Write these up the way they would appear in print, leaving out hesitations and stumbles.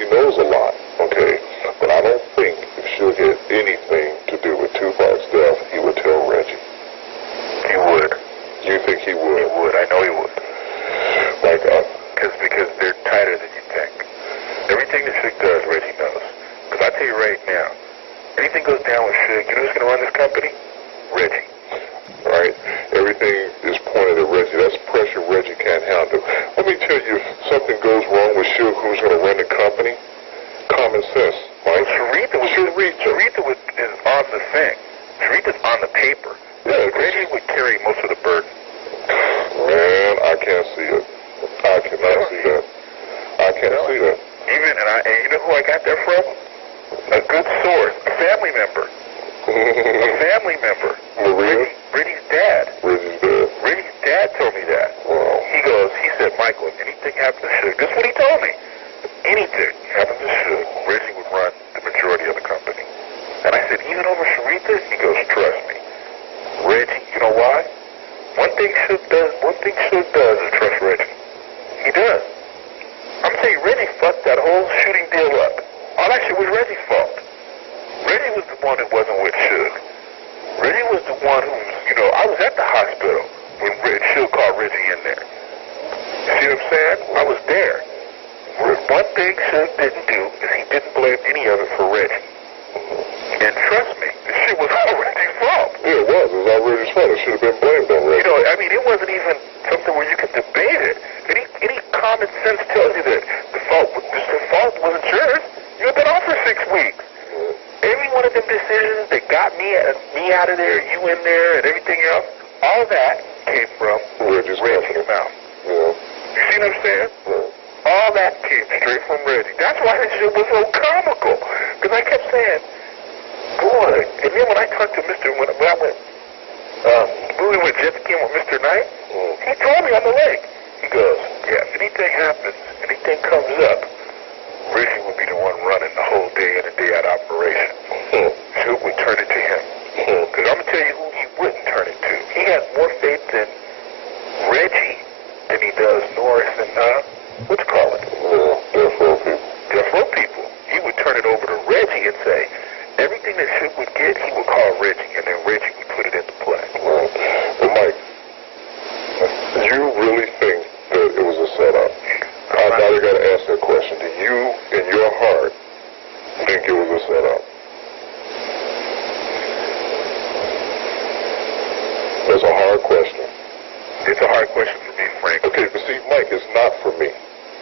Reggie knows a lot, okay? But I don't think if Suge had anything to do with Tupac's death, he would tell Reggie. He would. You think he would? He would. I know he would. Like, because they're tighter than you think. Everything that Suge does, Reggie knows. Because I tell you right now, anything goes down with Suge, you know who's going to run this company? Reggie. Right? Everything is pointed at Reggie. That's pressure Reggie can't handle. Let me tell you, if something goes wrong with Suge, who's going to run the company? Common sense, right? Sharitha is on the thing. Sharitha's on the paper. Yeah, Reggie would carry most of the burden. Man, I can't see it. I cannot see that. I can't see that. And you know who I got that from? A good source, a family member. A family member. Maria? Reggie's dad. Reggie's dad. Reggie's dad told me that. Wow. He said, Michael, if anything happens to Suge, this is what he told me. If anything happens to Suge, Reggie would run the majority of the company. And I said, even over Sharitha? He goes, trust me. Reggie, you know why? One thing Suge does is trust Reggie. He does. I'm saying Reggie fucked that whole shooting deal up. All that shit was Reggie's fault. Reggie was the one who wasn't with Suge. Reggie was the one who was, I was at the hospital when Suge called Reggie in there. You see what I'm saying? I was there. One thing Suge didn't do is he didn't blame any of it for Reggie. And trust me, this shit was all Reggie's fault. Yeah, it was. It was all Reggie's fault. It should have been blamed on Reggie. It wasn't even something where you could debate it. Any common sense tells you that the fault wasn't yours. You've been off for 6 weeks. Every one of them decisions that got me out of there, you in there, and everything else, all that came from Reggie's mouth. Yeah. You see what I'm saying? Yeah. All that came straight from Reggie. That's why this shit was so comical. Because I kept saying, boy, and then when I talked to when I went, we went jet skiing with Mr. Knight, he told me on the lake. He goes, yeah, if anything happens, anything comes up, Reggie would be the one running the whole day in and day out operation. Suge would turn it to him. Because I'm going to tell you who he wouldn't turn it to. He has more faith in Reggie than he does Norris and, what you call it? Death Row people. Death Row people. He would turn it over to Reggie and say, everything that Suge would get, he would call Reggie, and then Reggie would put it into play. Well, Mike, you really think that it was a setup? Now you got to ask that question. Do you, in your heart, think it was a setup? That's a hard question. It's a hard question for me, Frank. Okay, but see, Mike, it's not for me.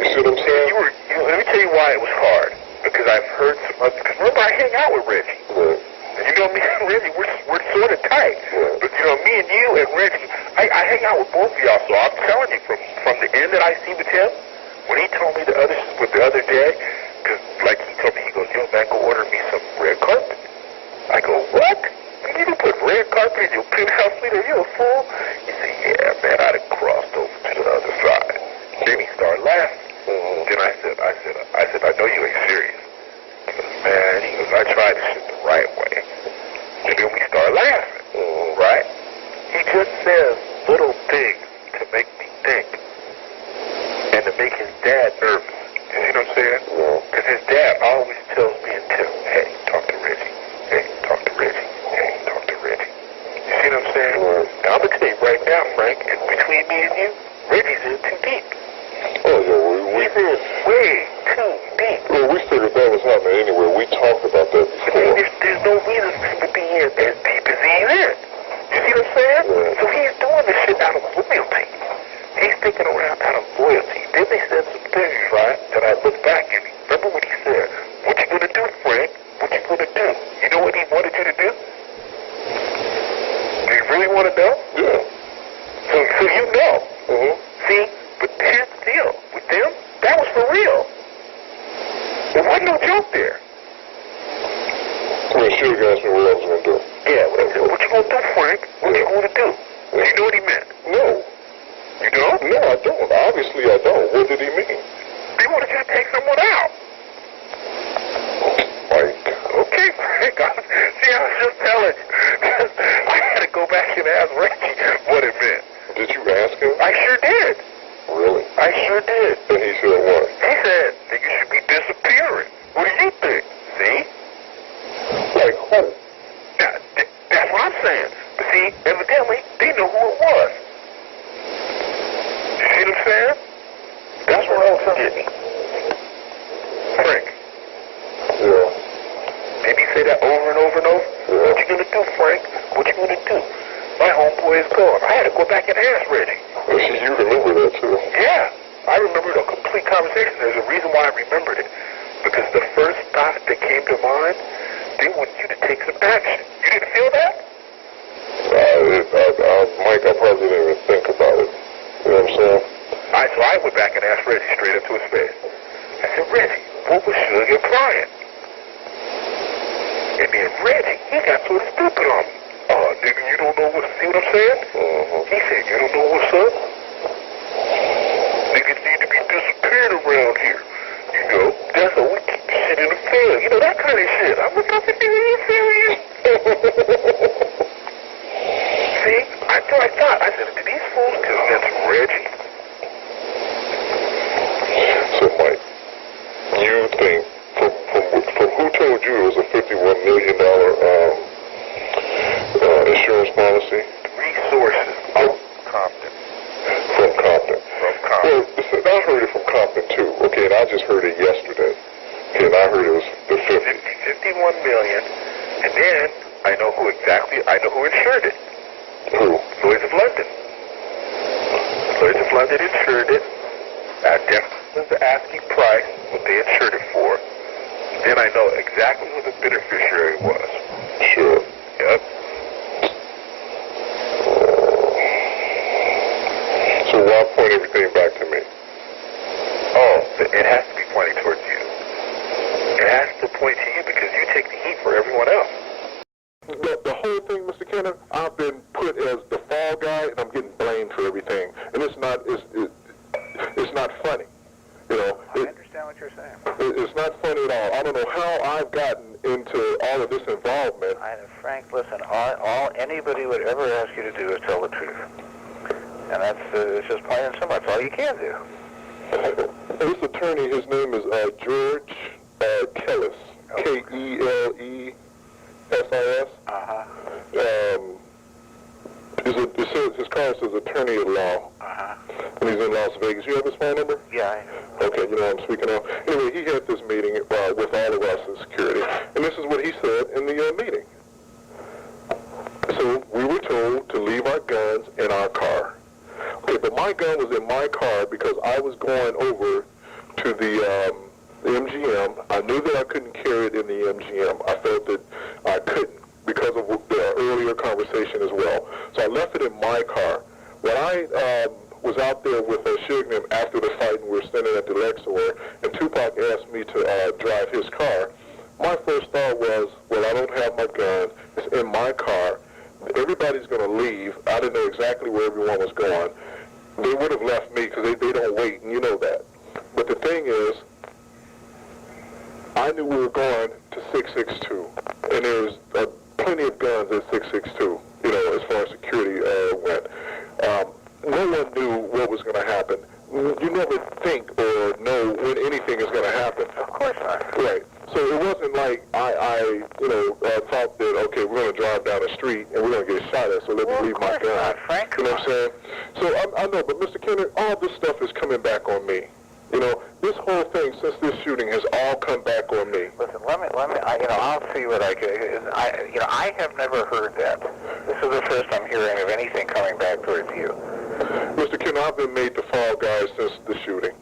You see what I'm saying? Let me tell you why it was hard. Because I've heard some other, because remember I hang out with Reggie. Right. And me and Reggie, we're sort of tight. Right. But me and you and Reggie, I hang out with both of y'all. So I'm telling you, from the end that I see with him, when he told me the other day, because like he told me, he goes, yo man, go order me some red carpet. I go, what? You can put red carpet in your penthouse suite? Are you a fool? He said, yeah man, I'd have crossed over to the other side. Then he started laughing. Then I said, I know you ain't serious. He goes, man, I tried this shit the right way. And then we start laughing, right? He just says little things to make me think and to make his dad nervous. You see what I'm saying? Because his dad always tells me and Tim, hey, talk to Reggie. Hey, talk to Reggie. Hey, talk to Reggie. You see what I'm saying? Now, I'm going to tell you right now, Frank, between me and you, Reggie's in too deep. Oh, yeah, He's in way too deep. Well, we figured that was happening anyway. We talked about that before. There's no reason for him to be in as deep as he's in. You see what I'm saying? Yeah. So he's doing this shit out of loyalty. He's sticking around out of loyalty. Then they said some things, right, that I look back and remember what he said. What you gonna do, Frank? What you gonna do? You know what he wanted you to do? Do you really want to know? Yeah. So you know. See, but here's the deal. With them, that was for real. There wasn't no joke there. Well, Suge asked me what I was going to do. Yeah, what you gonna do, Frank? What you gonna do? Do you know what he meant? No. You don't? No, I don't. Obviously, I don't. What did he mean? He wanted you to take someone out. Mike. Okay, Frank. See, I was just telling you. I had to go back and ask Reggie what it meant. Did you ask him? I sure did. Really? I sure did. And he said what? He said, nigga should be disappearing. funny. That's what I'm saying. But see, evidently, they know who it was. You see what I'm saying? That's what else I'm getting. Frank. Yeah. Maybe you say that over and over and over. Yeah. What you gonna do, Frank? What you gonna do? My homeboy is gone. I had to go back and ask Reggie. Well, see, you remember that, too. Yeah. I remembered a complete conversation. There's a reason why I remembered it. Because the first thought that came to mind, they want you to take some action. You didn't feel that? Mike, I probably didn't even think about it. You know what I'm saying? So I went back and asked Reggie straight up to his face. I said, Reggie, what was Suge implying? And then Reggie, he got so stupid on me. Oh, nigga, you don't know what, see what I'm saying? He said, you don't know what's up? Niggas need to be disappeared around here. You know, that's how we keep shit in the field. You know, that kind of shit. I'm looking up at you, are you serious? See, I thought, I said, did these fools convince Reggie? So, Mike, you think, from who told you it was a $51 million insurance policy? Resources from Compton. From Compton. From Compton. Well, listen, I heard it from Compton, too. Okay, and I just heard it yesterday. Okay, and I heard it was the 51 million, and then I know who insured it. Who? Lloyd's of London. Lloyd's of London insured it. That was the asking price, what they insured it for. Then I know exactly who the beneficiary was. Sure. Yep. So why point everything back to me? Oh, it has to be pointing towards you. It has to point to you because you take the heat for everyone else. The whole thing, Mr. Kenner, I've been put as the fall guy, and I'm getting blamed for everything. And it's not funny. You know, I understand what you're saying. It's not funny at all. I don't know how I've gotten into all of this involvement. Frank, listen, all anybody would ever ask you to do is tell the truth. And that's it's just plain and simple. That's all you can do. This attorney, his name is George Kellis, Kellesis. His card says attorney at law, and he's in Las Vegas. You have his phone number? Yeah, I know. Okay, you know what I'm speaking of. Anyway, he had this meeting with all of us in security, and this is what he said in the meeting. So we were told to leave our guns in our car. Okay, but my gun was in my car because I was going over to the MGM. I knew that I couldn't carry it in the MGM. I felt that I couldn't because of the earlier conversation as well. So I left it in my car. When I was out there with Suge and him after the fight, and we were standing at the Lexor, and Tupac asked me to drive his car, my first thought was, well, I don't have my gun. It's in my car. Everybody's going to leave. I didn't know exactly where everyone was going. They would have left me because they don't wait, and you know that. But the thing is, I knew we were going to 662, and there was plenty of guns at 662, you know, as far as security went. No one knew what was going to happen. You never think or know when anything is going to happen. Of course not. Right. So it wasn't like I thought that, okay, we're going to drive down the street and we're going to get shot at, so let me leave my gun. Not, Frank. You know what I'm saying? So I know, but Mr. Kenner, all this stuff is coming back on me. You know, this whole thing since this shooting has all come back on me. Listen, let me. I'll see what I can. I have never heard that. This is the first I'm hearing of anything coming back towards you. Mr. Kenner, I've been made the fall guy since the shooting.